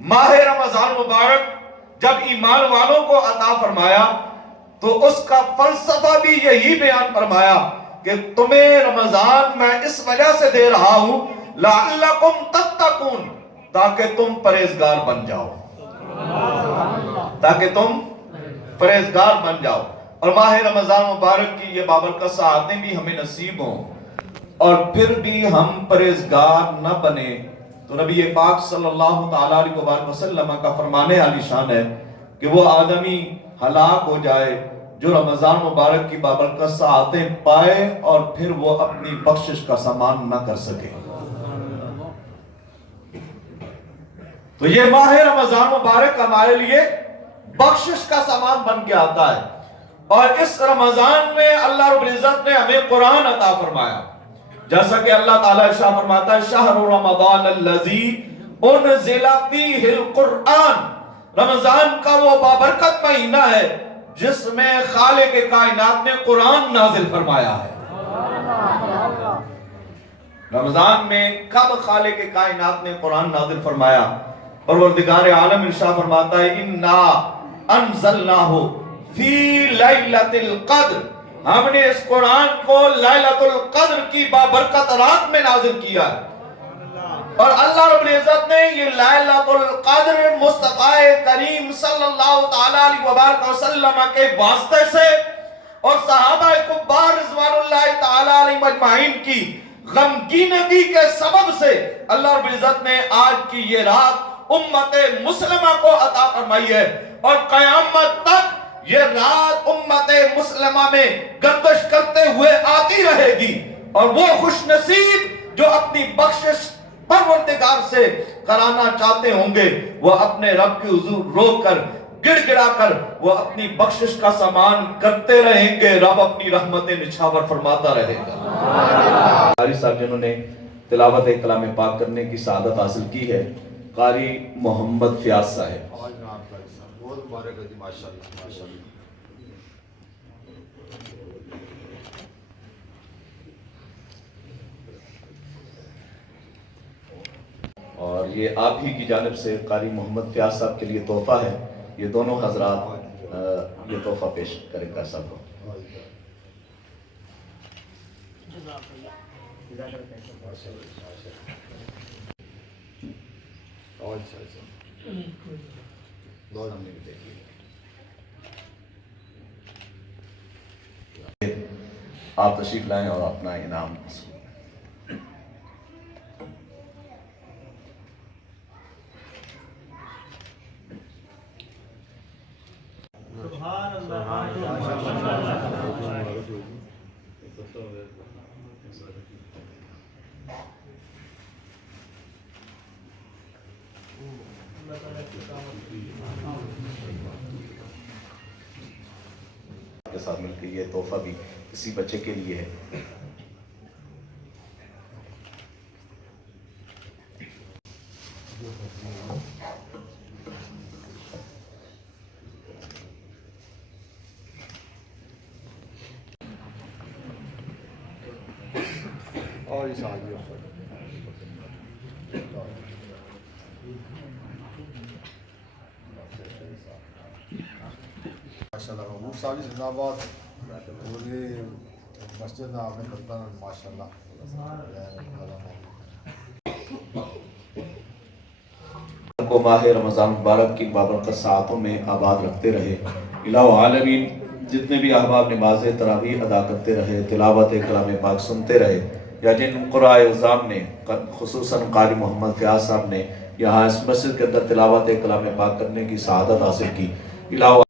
ماہ رمضان مبارک جب ایمان والوں کو عطا فرمایا تو اس کا فلسفہ بھی یہی بیان فرمایا کہ تمہیں رمضان میں اس وجہ سے دے رہا ہوں لعلکم تتقون، تاکہ تم پرہیزگار بن جاؤ، تاکہ تم پرہیزگار بن جاؤ۔ اور ماہ رمضان مبارک کی یہ بابرکت ساعتیں بھی ہمیں نصیب ہوں اور پھر بھی ہم پرہیزگار نہ بنے تو نبی پاک صلی اللہ تعالیٰ علیہ وسلم کا فرمانے عالی شان ہے کہ وہ آدمی ہلاک ہو جائے جو رمضان مبارک کی بابرکت ساعتیں پائے اور پھر وہ اپنی بخشش کا سامان نہ کر سکے۔ تو یہ ماہ رمضان مبارک ہمارے لیے بخشش کا سامان بن کے آتا ہے، اور اس رمضان میں اللہ رب العزت نے ہمیں قرآن عطا فرمایا، جیسا کہ اللہ تعالیٰ ارشاد فرماتا ہے شہر رمضان الذی انزل فیہ القرآن، رمضان کا وہ بابرکت مہینہ ہے جس میں خالق کائنات نے قرآن نازل فرمایا ہے۔ رمضان میں کب خالق کائنات نے قرآن نازل فرمایا؟ پروردگار عالم ارشاد فرماتا ہے انا انزلناہ فی لیلۃ القدر، ہم نے اس قرآن کو لیلۃ القدر کی بابرکت رات میں نازل کیا ہے۔ اور اللہ رب العزت نے یہ لیلۃ القدر مصطفی کریم صلی اللہ تعالیٰ علیہ وآلہ وسلم کے واسطے سے اور صحابہ کبار رضوان اللہ تعالیٰ علیہ مجمعین کی غمگینگی کے سبب سے اللہ رب العزت نے آج کی یہ رات امت مسلمہ کو عطا فرمائی ہے، اور قیامت تک یہ رات امت مسلمہ میں گردش کرتے ہوئے آتی رہے گی، اور وہ خوش نصیب جو اپنی بخشش پروردگار سے کرانا چاہتے ہوں گے وہ اپنے رب کے حضور رو کر گڑ گڑا کر وہ اپنی بخشش کا سامان کرتے رہیں گے، رب اپنی رحمتیں نچھاور فرماتا رہے گا۔ قاری صاحب جنہوں نے تلاوت کلام پاک کرنے کی سعادت حاصل کی ہے، قاری محمد فیاض صاحب۔ اور یہ آپ ہی کی جانب سے قاری محمد فیاض صاحب کے لیے تحفہ ہے، یہ دونوں حضرات یہ تحفہ پیش کریں گا سب کو۔ آپ تشریف لائیں اور اپنا انعام کے ساتھ مل کے یہ تحفہ بھی کسی بچے کے لیے ہے۔ اور اس آگے ماشاءاللہ محبوب صاحب زندہ آباد، پوری مسجد آپ نے کرتا ہے ماشاءاللہ۔ کو ماہ رمضان مبارک کی بابرکت ساعتوں میں آباد رکھتے رہے۔ الہ عالمین جتنے بھی احباب نماز تراویح ادا کرتے رہے، تلاوت کلام پاک سنتے رہے، یا جن قرآء اعظام نے خصوصاً قاری محمد فیاض صاحب نے یہاں اس مسجد کے اندر تلاوت کلام پاک کرنے کی سعادت حاصل کی، الہ